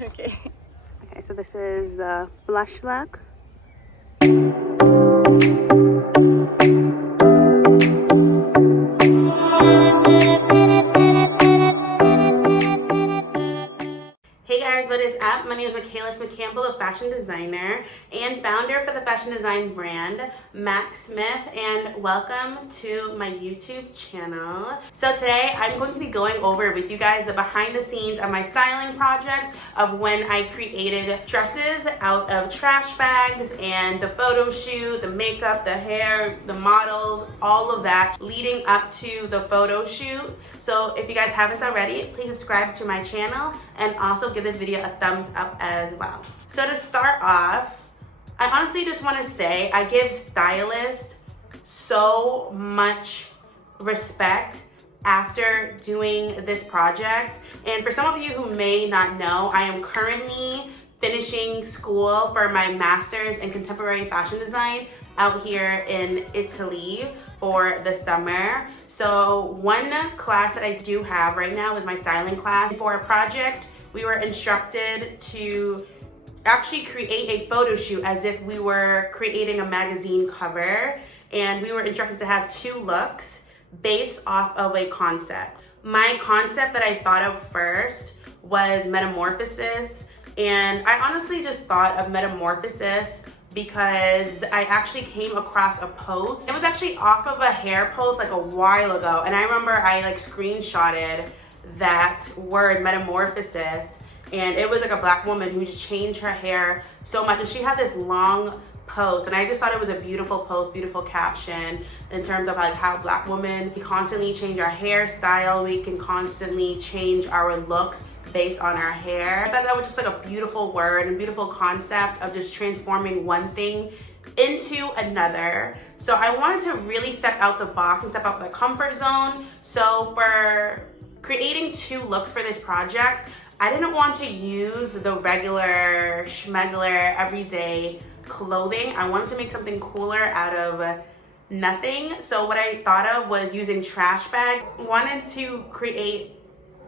Okay. Okay, so this is the blush look. Hey guys, what is up? My name is Michaela Campbell, a fashion designer and founder for the fashion design brand MACK, and welcome to my YouTube channel. So today I'm going to be going over with you guys the behind the scenes of my styling project of when I created dresses out of trash bags and the photo shoot, the makeup, the hair, the models, all of that leading up to the photo shoot. So if you guys haven't already, please subscribe to my channel and also give this video a thumbs up as well. So to start off, I honestly just want to say I give stylists so much respect after doing this project. And for some of you who may not know, I am currently finishing school for my master's in contemporary fashion design out here in Italy for the summer. So one class that I do have right now is my styling class. For a project, we were instructed to actually create a photo shoot as if we were creating a magazine cover, and we were instructed to have 2 looks based off of a concept. My concept that I thought of first was metamorphosis, and I honestly just thought of metamorphosis because I actually came across a post. It was actually off of a hair post like a while ago, and I remember I like screenshotted that word metamorphosis, and it was like a black woman who just changed her hair so much, and she had this long post, and I just thought it was a beautiful post, beautiful caption in terms of like how black women, we constantly change our hairstyle, we can constantly change our looks based on our hair. I thought that was just like a beautiful word and beautiful concept of just transforming one thing into another. So I wanted to really step out the box and step out the comfort zone. So for creating 2 looks for this project, I didn't want to use the regular schmegular everyday clothing. I wanted to make something cooler out of nothing. So what I thought of was using trash bags. I wanted to create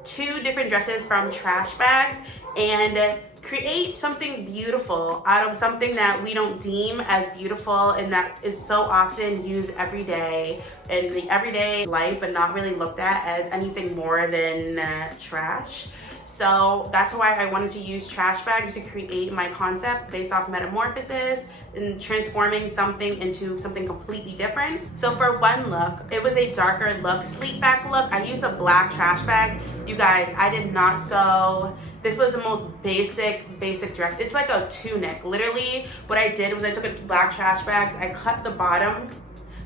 2 different dresses from trash bags and create something beautiful out of something that we don't deem as beautiful and that is so often used every day in the everyday life and not really looked at as anything more than trash. So that's why I wanted to use trash bags to create my concept based off metamorphosis and transforming something into something completely different. So for one look, it was a darker look, sleek back look. I used a black trash bag. You guys, I did not sew. This was the most basic dress. It's like a tunic. Literally, what I did was I took a black trash bag, I cut the bottom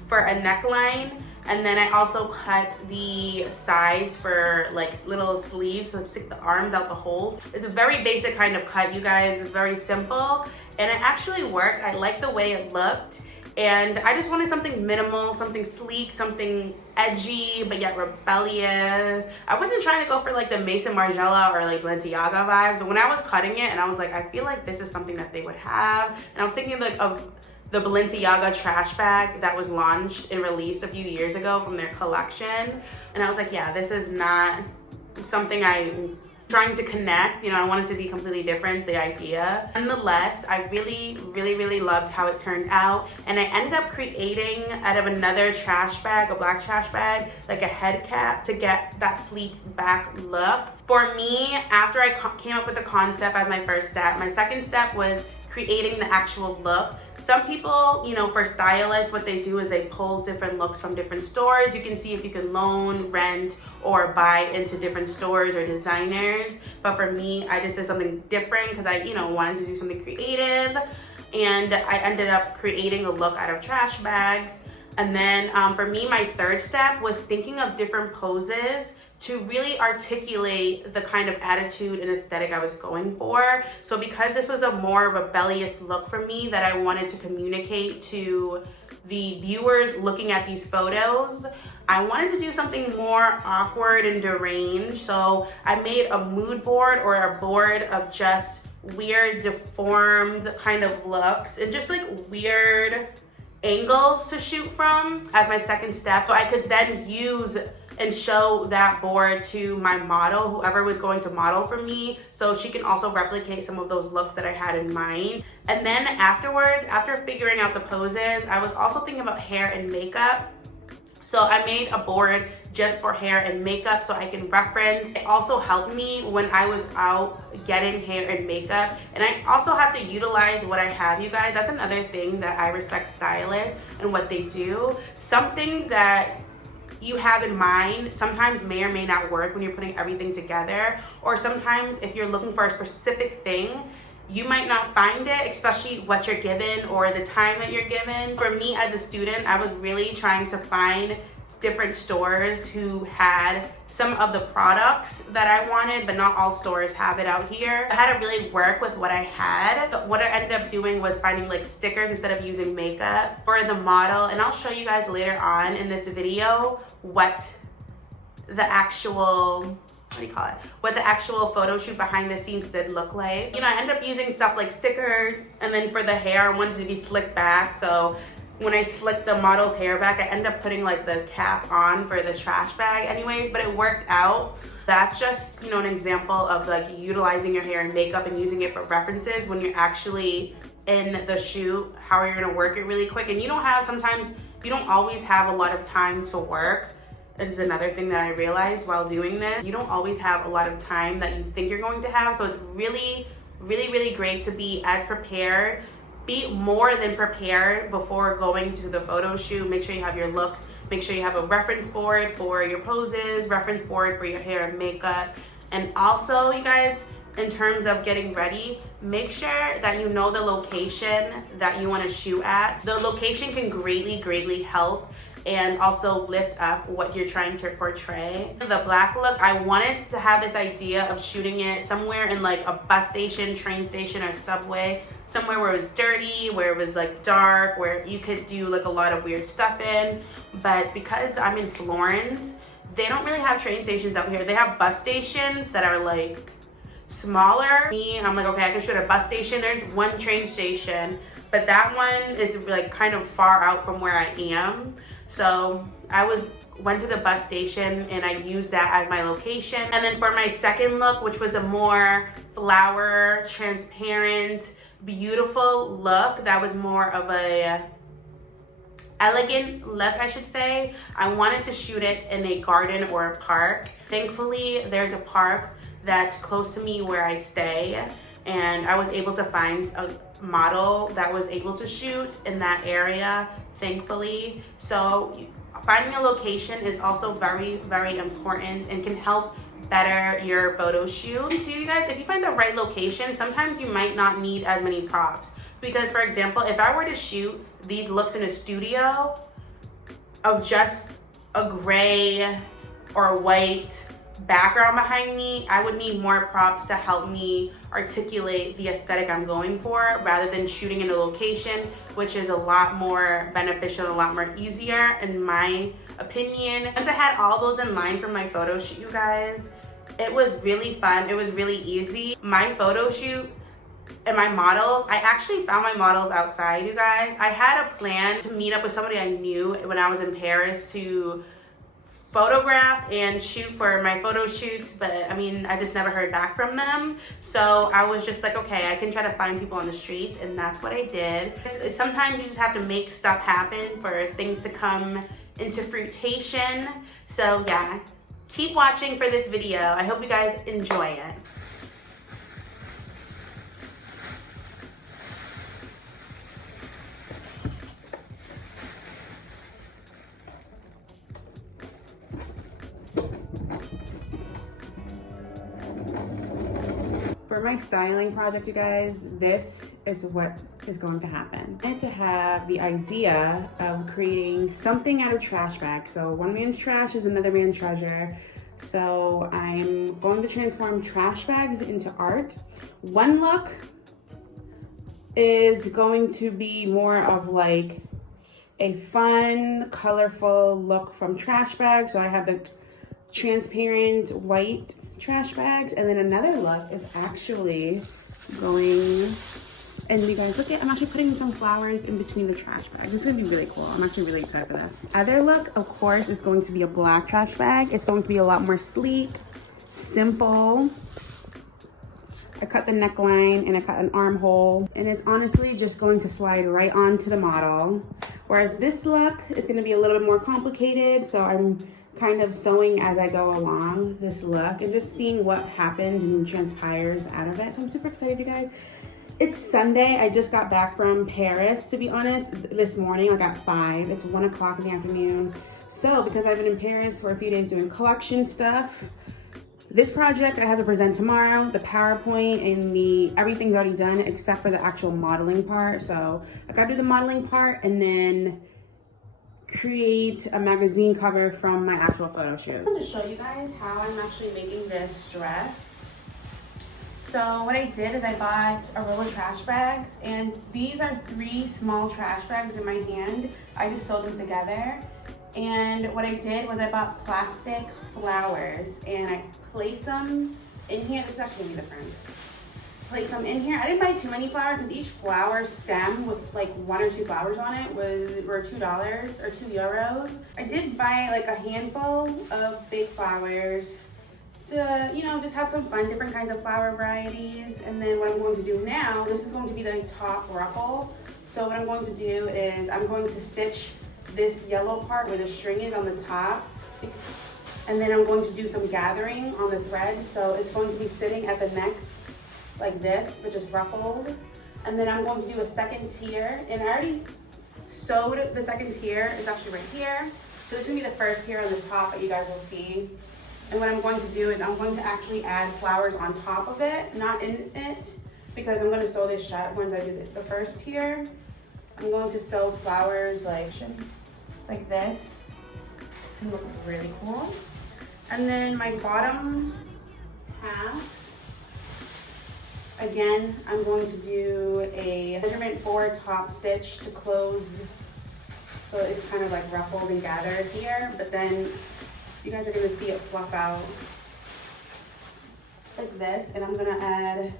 for a neckline, and then I also cut the sides for like little sleeves, so stick the arms out the holes. It's a very basic kind of cut, you guys. It's very simple, and it actually worked. I liked the way it looked, and I just wanted something minimal, something sleek, something edgy, but yet rebellious. I wasn't trying to go for like the Maison Margiela or like Balenciaga vibe, but when I was cutting it, and I was like, I feel like this is something that they would have, and I was thinking like of the Balenciaga trash bag that was launched and released a few years ago from their collection. And I was like, yeah, this is not something I'm trying to connect. You know, I wanted to be completely different, the idea. Nonetheless, I really loved how it turned out. And I ended up creating out of another trash bag, a black trash bag, like a head cap to get that sleek back look. For me, after I came up with the concept as my first step, my second step was creating the actual look. Some people, you know, for stylists, what they do is they pull different looks from different stores. You can see if you can loan, rent, or buy into different stores or designers. But for me, I just did something different because I, you know, wanted to do something creative. And I ended up creating a look out of trash bags. And then for me, my third step was thinking of different poses to really articulate the kind of attitude and aesthetic I was going for. So because this was a more rebellious look for me that I wanted to communicate to the viewers looking at these photos, I wanted to do something more awkward and deranged. So I made a mood board or a board of just weird, deformed kind of looks and just like weird angles to shoot from as my second step. So I could then use and show that board to my model, whoever was going to model for me, so she can also replicate some of those looks that I had in mind. And then afterwards, after figuring out the poses, I was also thinking about hair and makeup. So I made a board just for hair and makeup so I can reference. It also helped me when I was out getting hair and makeup. And I also have to utilize what I have, you guys. That's another thing that I respect stylists and what they do. Some things that you have in mind sometimes may or may not work when you're putting everything together, or sometimes if you're looking for a specific thing, you might not find it, especially what you're given or the time that you're given. For me as a student, I was really trying to find different stores who had some of the products that I wanted, but not all stores have it out here. I had to really work with what I had. But what I ended up doing was finding like stickers instead of using makeup for the model. And I'll show you guys later on in this video what the actual, what the actual photo shoot behind the scenes did look like. You know, I ended up using stuff like stickers, and then for the hair, I wanted to be slicked back. So when I slicked the model's hair back, I ended up putting like the cap on for the trash bag anyways, but it worked out. That's just, you know, an example of like utilizing your hair and makeup and using it for references when you're actually in the shoot, how you're gonna work it really quick. And you don't always have a lot of time to work. It's another thing that I realized while doing this. You don't always have a lot of time that you think you're going to have. So it's really, really, really great to be as prepared, be more than prepared before going to the photo shoot. Make sure you have your looks, make sure you have a reference board for your poses, reference board for your hair and makeup. And also, you guys, in terms of getting ready, make sure that you know the location that you want to shoot at. The location can greatly, greatly help and also lift up what you're trying to portray. The black look, I wanted to have this idea of shooting it somewhere in like a bus station, train station, or subway, somewhere where it was dirty, where it was like dark, where you could do like a lot of weird stuff in. But because I'm in Florence, they don't really have train stations out here. They have bus stations that are like smaller. I'm like, okay, I can shoot a bus station. There's one train station, but that one is like kind of far out from where I am. So I went to the bus station and I used that as my location. And then for my second look, which was a more flower, transparent, beautiful look, that was more of a elegant look, I should say. I wanted to shoot it in a garden or a park. Thankfully, there's a park that's close to me where I stay, and I was able to find a model that was able to shoot in that area, thankfully. So finding a location is also very, very important and can help better your photo shoot. And so you guys, if you find the right location, sometimes you might not need as many props. Because for example, if I were to shoot these looks in a studio of just a gray or white background behind me, I would need more props to help me articulate the aesthetic I'm going for, rather than shooting in a location, which is a lot more beneficial, a lot more easier in my opinion. Once I had all those in line for my photo shoot, you guys, it was really fun. It was really easy. My photo shoot and my models, I actually found my models outside, you guys. I had a plan to meet up with somebody I knew when I was in Paris to photograph and shoot for my photo shoots, but I mean, I just never heard back from them. So I was just like, okay, I can try to find people on the streets, and that's what I did. Sometimes you just have to make stuff happen for things to come into fruition. So yeah, keep watching for this video. I hope you guys enjoy it. For my styling project, you guys, this is what is going to happen. I had to have the idea of creating something out of trash bags. So one man's trash is another man's treasure. So I'm going to transform trash bags into art. One look is going to be more of like a fun, colorful look from trash bags. So I have the transparent white trash bags, and then another look is actually going And you guys, look at, I'm actually putting some flowers in between the trash bags. This is gonna be really cool. I'm actually really excited for this. Other look, of course, is going to be a black trash bag. It's going to be a lot more sleek, simple. I cut the neckline and I cut an armhole, and it's honestly just going to slide right onto the model. Whereas this look is gonna be a little bit more complicated, so I'm kind of sewing as I go along this look and just seeing what happens and transpires out of it. So I'm super excited, you guys. It's Sunday. I just got back from Paris, to be honest, this morning, like at 5. It's 1 o'clock in the afternoon. So because I've been in Paris for a few days doing collection stuff, this project I have to present tomorrow. The PowerPoint and everything's already done except for the actual modeling part. So I gotta do the modeling part and then create a magazine cover from my actual photo shoot. I'm going to show you guys how I'm actually making this dress. So what I did is I bought a roll of trash bags, and these are 3 small trash bags in my hand. I just sewed them together. And what I did was I bought plastic flowers and I placed them in here. This is actually gonna be the front. Place them in here. I didn't buy too many flowers because each flower stem with like 1 or 2 flowers on it were $2 or €2. I did buy like a handful of big flowers to, you know, just have some fun, different kinds of flower varieties. And then what I'm going to do now, this is going to be the top ruffle. So what I'm going to do is I'm going to stitch this yellow part where the string is on the top. And then I'm going to do some gathering on the thread. So it's going to be sitting at the neck like this, which is ruffled. And then I'm going to do a second tier. And I already sewed the second tier. It's actually right here. So this is gonna be the first tier on the top that you guys will see. And what I'm going to do is I'm going to actually add flowers on top of it, not in it, because I'm going to sew this shut once I do the first tier. I'm going to sew flowers like this. It's going to look really cool. And then my bottom half, again, I'm going to do a measurement 4 top stitch to close, so it's kind of like ruffled and gathered here, but then you guys are going to see it fluff out like this. And I'm going to add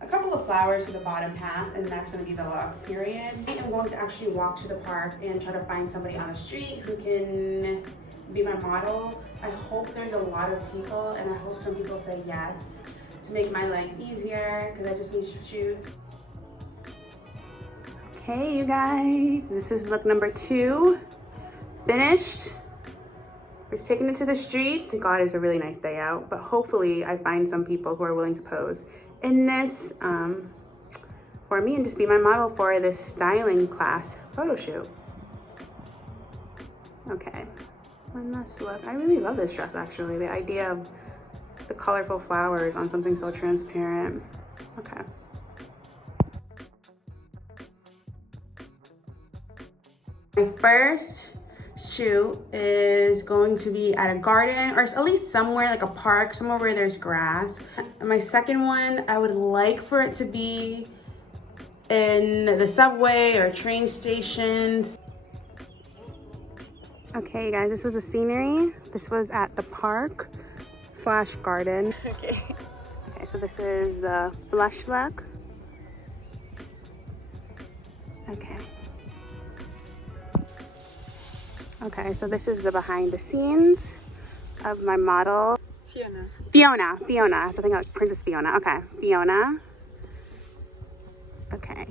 a couple of flowers to the bottom half, and that's going to be the look, period. I am going to actually walk to the park and try to find somebody on the street who can be my model. I hope there's a lot of people, and I hope some people say yes to make my life easier, because I just need shoots. Okay, you guys, this is look number 2, finished. We're taking it to the streets. God, it's a really nice day out, but hopefully I find some people who are willing to pose in this for me and just be my model for this styling class photo shoot. Okay, one last look. I really love this dress, actually. The idea of the colorful flowers on something so transparent. Okay. My first shoot is going to be at a garden, or at least somewhere like a park, somewhere where there's grass. And my second one, I would like for it to be in the subway or train stations. Okay, you guys, this was the scenery. This was at the park / garden. Okay, so this is the blush look. Okay, so this is the behind the scenes of my model. Fiona. I have to think of Princess Fiona. Okay, Fiona. Okay.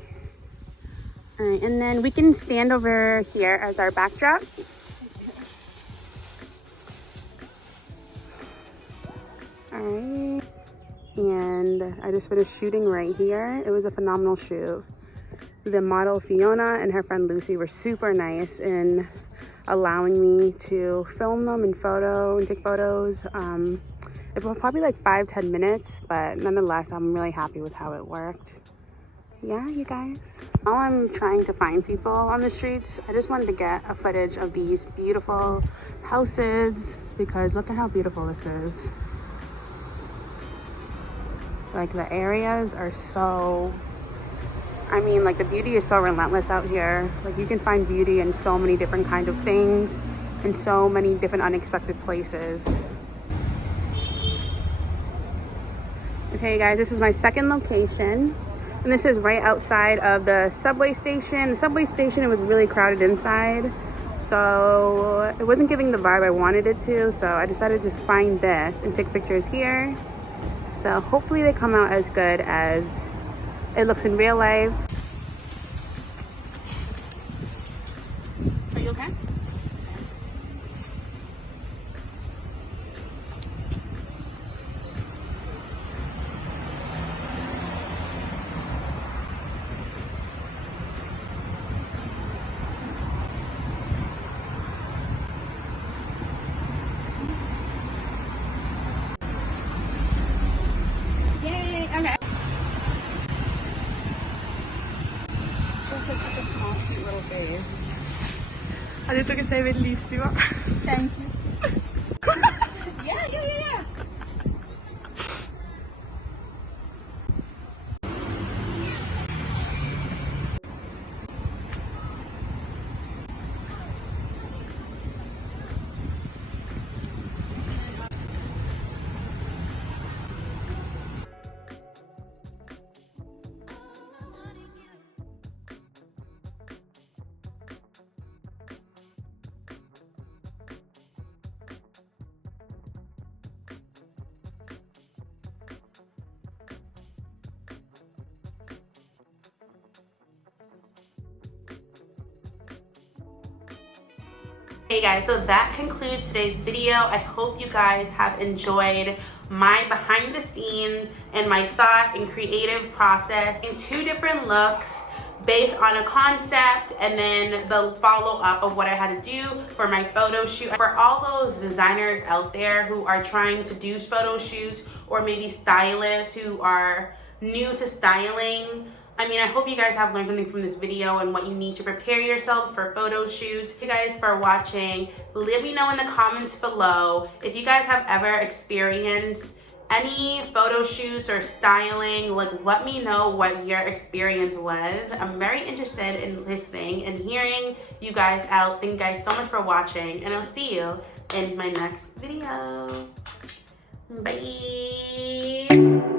All right, and then we can stand over here as our backdrop. All right. And I just finished shooting right here. It was a phenomenal shoot. The model Fiona and her friend Lucy were super nice in allowing me to film them and take photos. It was probably like 5-10 minutes, but nonetheless, I'm really happy with how it worked. Yeah, you guys. While I'm trying to find people on the streets, I just wanted to get a footage of these beautiful houses, because look at how beautiful this is. Like, the areas are so, I mean, like, the beauty is so relentless out here. Like, you can find beauty in so many different kinds of things, in so many different unexpected places. Okay, guys, this is my second location. And this is right outside of the subway station. The subway station, it was really crowded inside, so it wasn't giving the vibe I wanted it to, so I decided to just find this and take pictures here. So hopefully they come out as good as it looks in real life. Are you okay? Yay, okay. Such a small, cute little face. Ha detto che sei bellissima. Thank you. Yeah. Hey guys, so that concludes today's video. I hope you guys have enjoyed my behind the scenes and my thought and creative process in 2 different looks based on a concept, and then the follow-up of what I had to do for my photo shoot. For all those designers out there who are trying to do photo shoots, or maybe stylists who are new to styling, I mean, I hope you guys have learned something from this video and what you need to prepare yourselves for photo shoots. Thank you guys for watching. Let me know in the comments below if you guys have ever experienced any photo shoots or styling. Like, let me know what your experience was. I'm very interested in listening and hearing you guys out. Thank you guys so much for watching, and I'll see you in my next video. Bye.